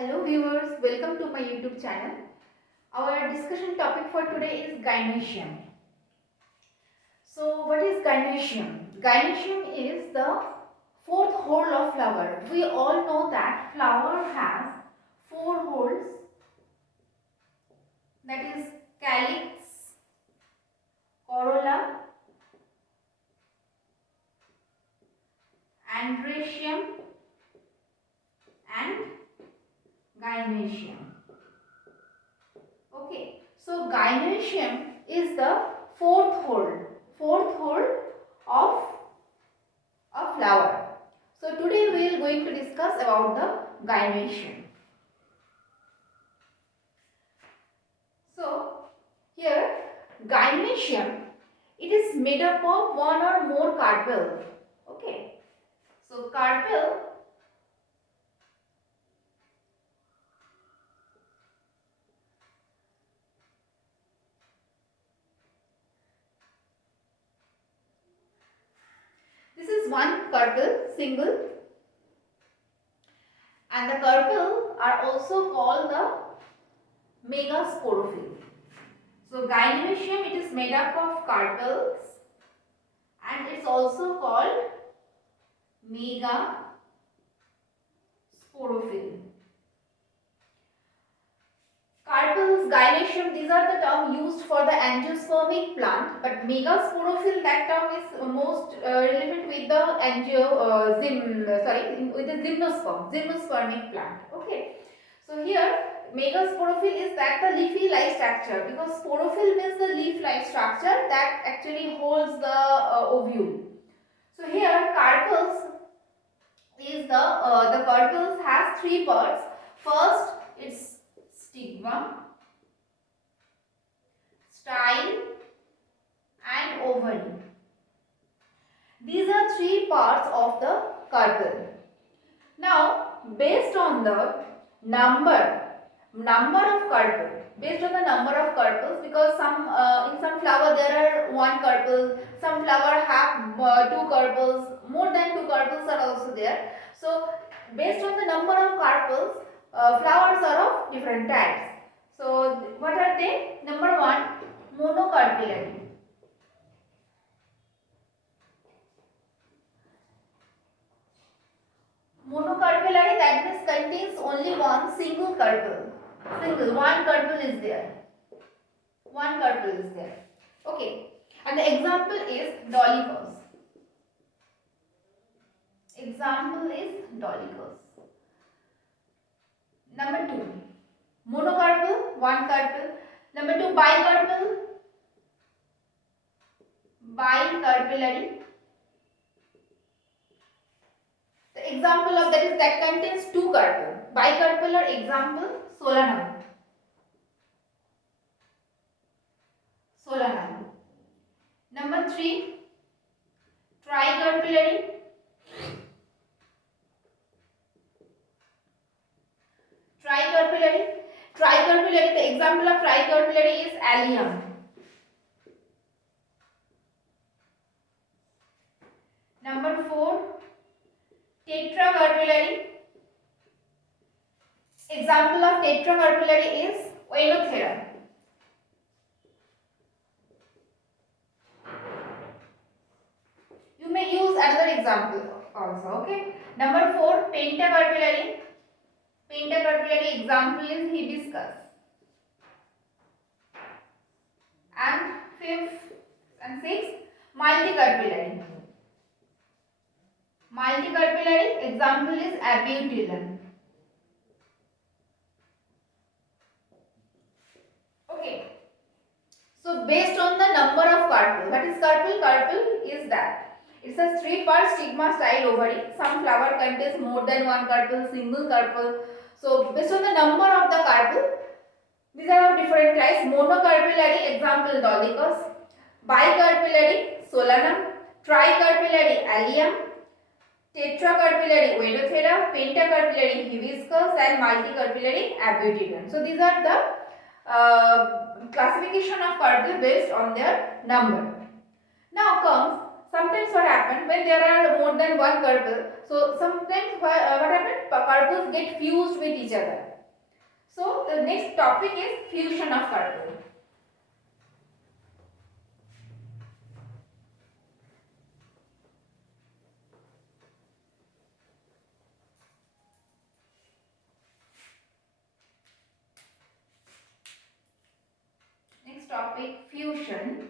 Hello viewers, welcome to my YouTube channel. Our discussion topic for today is gynoecium. So what is gynoecium? Gynoecium is the fourth hole of flower. We all know that flower has four holes, that is calyx, corolla, androecium and gynoecium. Okay, so gynoecium is the fourth hole of a flower. So today we are going to discuss about the gynoecium. So here gynoecium, it is made up of one or more carpels. Okay, so carpel, this is one carpel, single, and the carpel are also called the megasporophyll. So gynoecium, it is made up of carpels and it's also called megasporophyll. Carpels, gynoecium, these are the terms used for the angiospermic plant, but megasporophyll, that term is most relevant with the gymnospermic plant. Okay. So here megasporophyll is that the leafy like structure, because sporophyll means the leaf-like structure that actually holds the ovule. So here carpels is the carpels has three parts. First, it's stigma, style and ovary. These are three parts of the carpel. Now, based on the number of carpels, because in some flower there are one carpel, some flower have two carpels, more than two carpels are also there. So based on the number of carpels, flowers are of different types. So what are they? Number one, monocarpellary. Monocarpellary, that means contains only one single carpel. One carpel is there. Okay. And the example is dolichos. Number two, monocarpal, one carpel. Number two, bicarpellary. The example of that is that contains two carpels. Bicarpellar example, solanum. Number three, tricarpellary. The example of tricarpellary is allium. Number four, tetracarpellary. Example of tetracarpellary is Gynoethera. You may use another example also. Okay. Number four, pentacarpellary. Example is hibiscus. And fifth and sixth, multicarpellary. Example is abutilum. Okay. So based on the number of carpel, what is carpel? Carpel is that it's a three-part stigma, style, ovary. Some flower contains more than one carpel, single carpel. So based on the number of the carpel, these are of different types. Monocarpellary, example dolichos. Bicarpellary, solanum. Tricarpellary, allium. Tetracarpellary, Gynoethera. Pentacarpellary, hibiscus. And multicarpellary, abutilum. So these are the classification of carpel based on their number. Now comes, sometimes what happens when there are more than one carpel. So sometimes what happens, carpels get fused with each other. So the next topic is fusion of carpel. Next topic, fusion.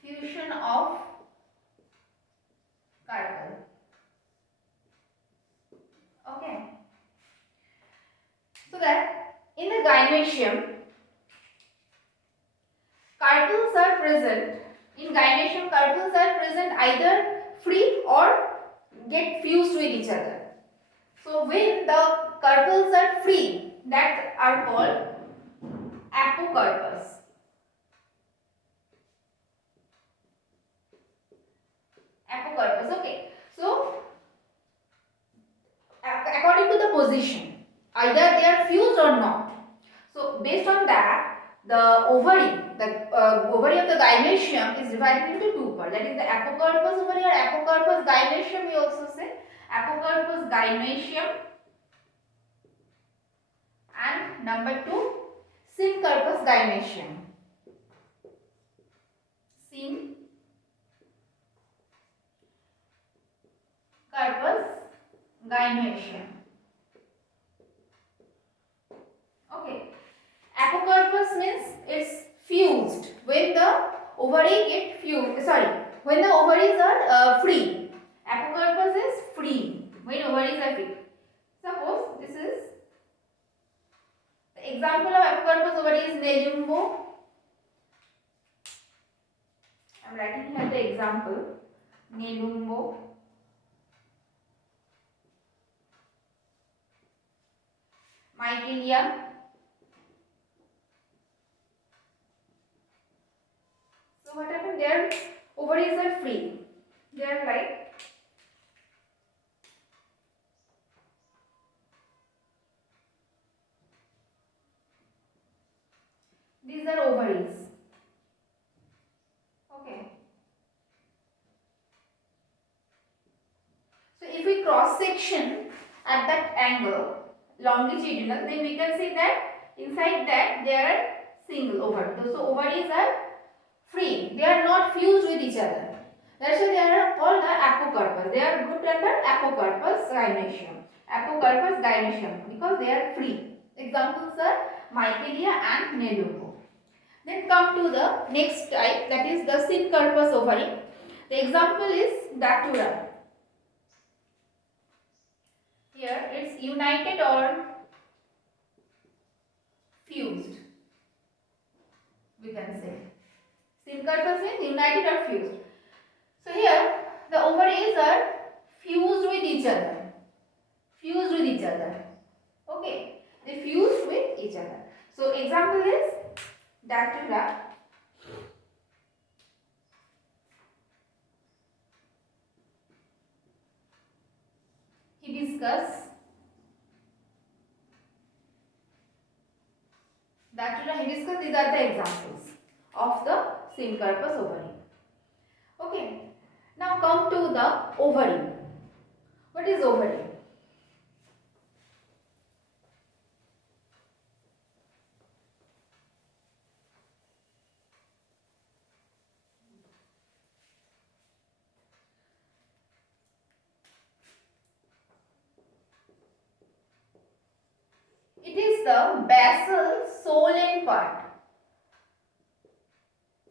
Fusion of carpel. Okay. So that in the gynoecium, carpels are present. In gynoecium, carpels are present either free or get fused with each other. So when the carpels are free, that are called apocarpus. Apocarpus. Okay. So according to the position, either they are fused or not. So based on that, the ovary of the gynoecium is divided into two parts. That is the apocarpus ovary or apocarpus gynoecium. We also say apocarpus gynoecium, and number two, syncarpus gynoecium. Syncarpus gynoecium. Okay. Apocarpus means it's fused when the ovary get fused. When the ovaries are free. Apocarpus is free when ovaries are free. Suppose this is the example of apocarpus ovary is Nelumbo. I am writing here the example Nelumbo. Mycelia. So what happened? Their ovaries are free. They are like these are ovaries. Okay. So if we cross section at that angle longitudinal, then we can see that inside that there are single ovaries. So ovaries are free. They are not fused with each other. That's why they are called the apocarpus. They are grouped under apocarpus gynoecium. Apocarpus gynoecium because they are free. Examples are Mycelia and Nelumbo. Then come to the next type, that is the syncarpus ovary. The example is Datura. Here it's united or fused, we can say. Syncarpus means united or fused. So here the ovaries are fused with each other. Fused with each other. Okay. They fuse with each other. So example is Datura. Hibiscus. Datura, hibiscus, these are the examples of the syncarpus ovary. Okay. Now come to the ovary. What is ovary? It is the basal solen part.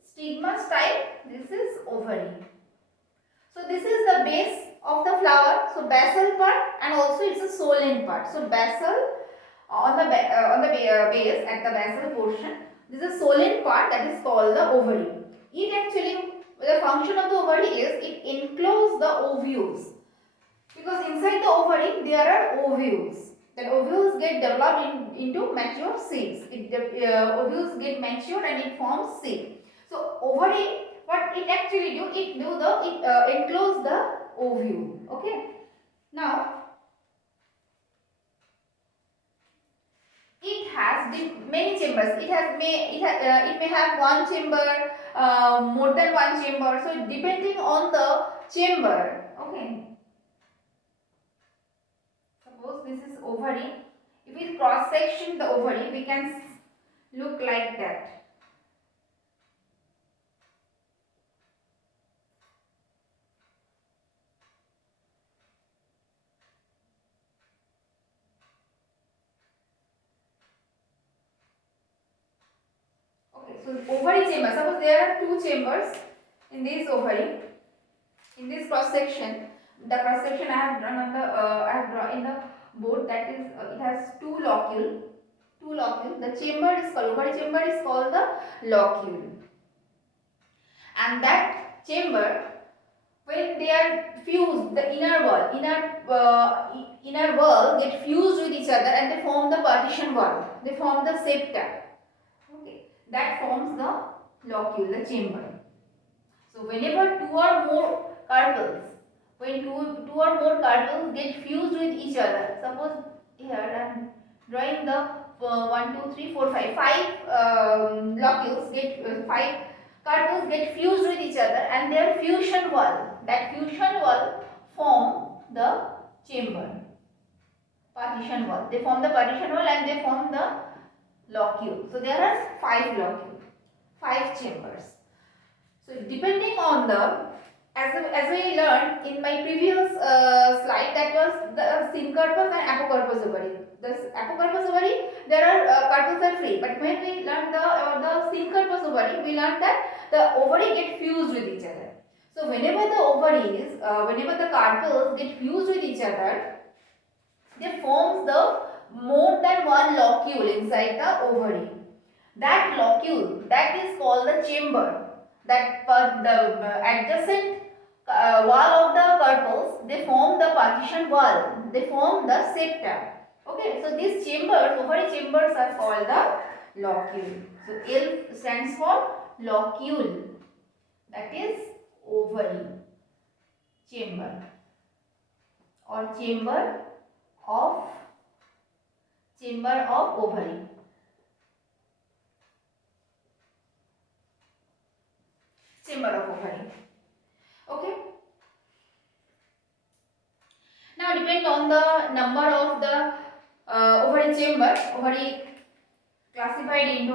Stigma style, this is ovary. So this is the base of the flower. So basal part and also it's a solen part. So basal on the base at the basal portion. This is a solen part that is called the ovary. It actually, the function of the ovary is it encloses the ovules. Because inside the ovary there are ovules. Then ovules get developed into mature seeds. Ovules get matured and it forms seed. So ovary, what it actually do? It enclose the ovule. Okay. Now it has many chambers. It may have one chamber, more than one chamber. So depending on the chamber. Okay. Suppose section the ovary, we can look like that. Okay, so ovary chamber. Suppose there are two chambers in this ovary. In this cross section, the cross section I have drawn on the I have drawn in the board. That is, it has two locule. Two locule. The chamber is called ovary chamber is called the locule, and that chamber, when they are fused, the inner wall get fused with each other and they form the partition wall. They form the septa. Okay, that forms the locule, the chamber. So whenever two or more carpels, when two or more carpels get fused with each other, suppose here I am drawing the 1, 2, 3, 4, 5, locules get 5 carpels get fused with each other, and their fusion wall, that fusion wall form the chamber, partition wall. They form the partition wall and they form the locule. So there are 5 locule, 5 chambers. So depending on the, as we learned in my previous slide, that was the syncarpus and apocarpus ovary. The apocarpus ovary, there are carpels are free, but when we learned the syncarpus ovary, we learned that the ovary get fused with each other. So whenever the ovaries, whenever the carpels get fused with each other, they forms the more than one locule inside the ovary. That locule, that is called the chamber. That the adjacent wall of the carpels, they form the partition wall. They form the septa. Okay, so these chambers, ovary chambers, are called the locule. So L stands for locule. That is ovary chamber or chamber of ovary. Chamber of ovary. Okay. Now depend on the number of the ovary chamber. Ovary classified into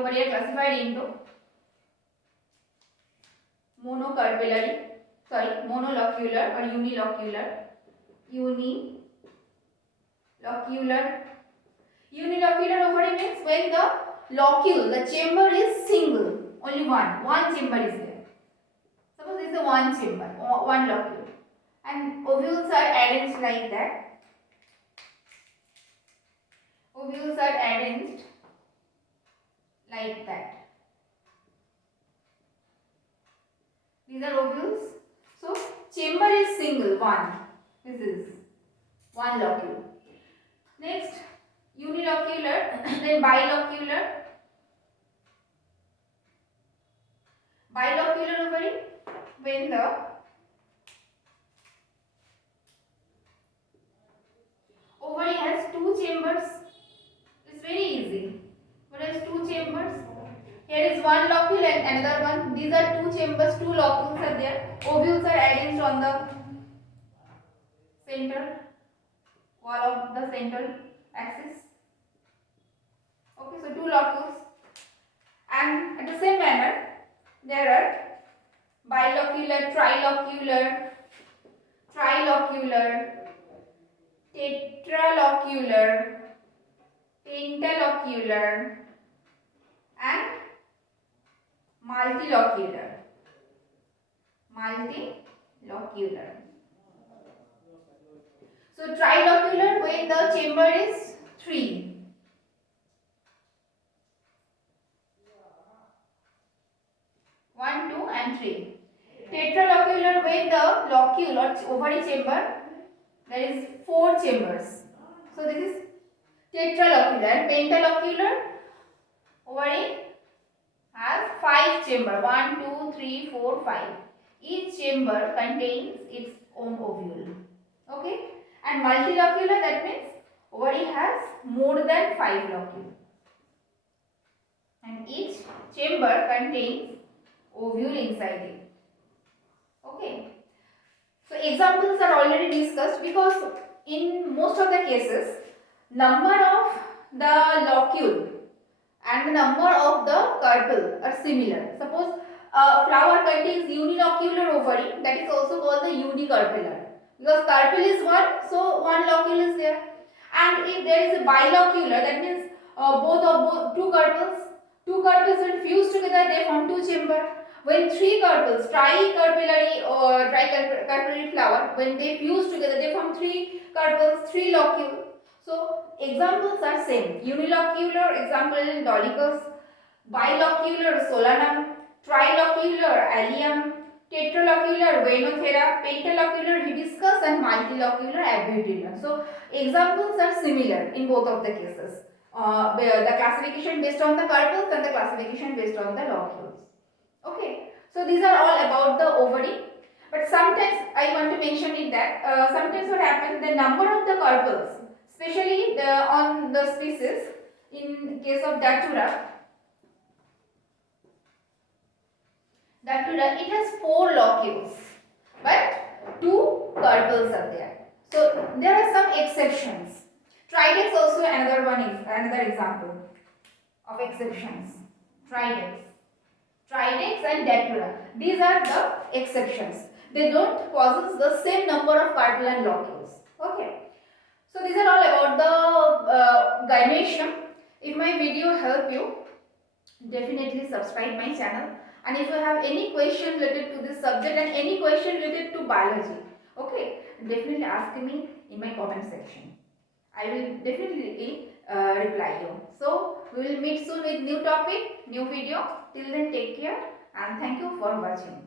monocarpellary, monolocular or unilocular. Unilocular ovary means when the locule, the chamber is single, only one chamber is there. Suppose this is the one chamber, one locule, and ovules are arranged like that. Ovules are arranged like that. These are ovules. So chamber is single, one. This is one locule. Next, unilocular, then bilocular. Bilocular ovary, when the ovary has two chambers. It's very easy. What has two chambers? Here is one locule and another one. These are two chambers, two locules are there. Ovules are arranged on the center wall of the central axis. Okay, so two locules. And at the same manner, there are bilocular, trilocular, tetralocular, pentalocular, and multilocular. So trilocular, when the chamber is 3. One, two, and 3. Tetralocular, when the locule or ovary chamber, there is 4 chambers. So this is tetralocular. And pentalocular ovary has 5 chambers. 1, 2, 3, 4, 5. Each chamber contains its own ovule. Okay. And multilocular, that means ovary has more than 5 locule. And each chamber contains ovule inside it. Okay. So examples are already discussed, because in most of the cases number of the locule and the number of the carpel are similar. Suppose a flower contains unilocular ovary, that is also called the unicarpellar, because carpel is one, so one locule is there. And if there is a bilocular, that means both two carpels when fused together they form two chamber. When three carpels, tricarpellary or tricarpellary flower, when they fuse together they form three carpels, three locule. So examples are same. Unilocular example Dolichos, bilocular Solanum, trilocular Allium, tetralocular Venothera, pentalocular Hibiscus and multilocular Abutilum. So examples are similar in both of the cases. The classification based on the carpels and the classification based on the locules. Okay, so these are all about the ovary. But sometimes I want to mention it that sometimes what happens, the number of the carpels, especially on the species, in case of Datura, it has 4 locules, but 2 carpels are there. So there are some exceptions. Tridex also another one is another example of exceptions. Tridex and Datura. These are the exceptions. They don't possess the same number of carpel and locules. Okay. So these are all about the Gynoecium. If my video helped you, definitely subscribe my channel. And if you have any question related to this subject and any question related to biology, okay, definitely ask me in my comment section. I will definitely reply you. So we will meet soon with new topic, new video. Till then, take care and thank you for watching.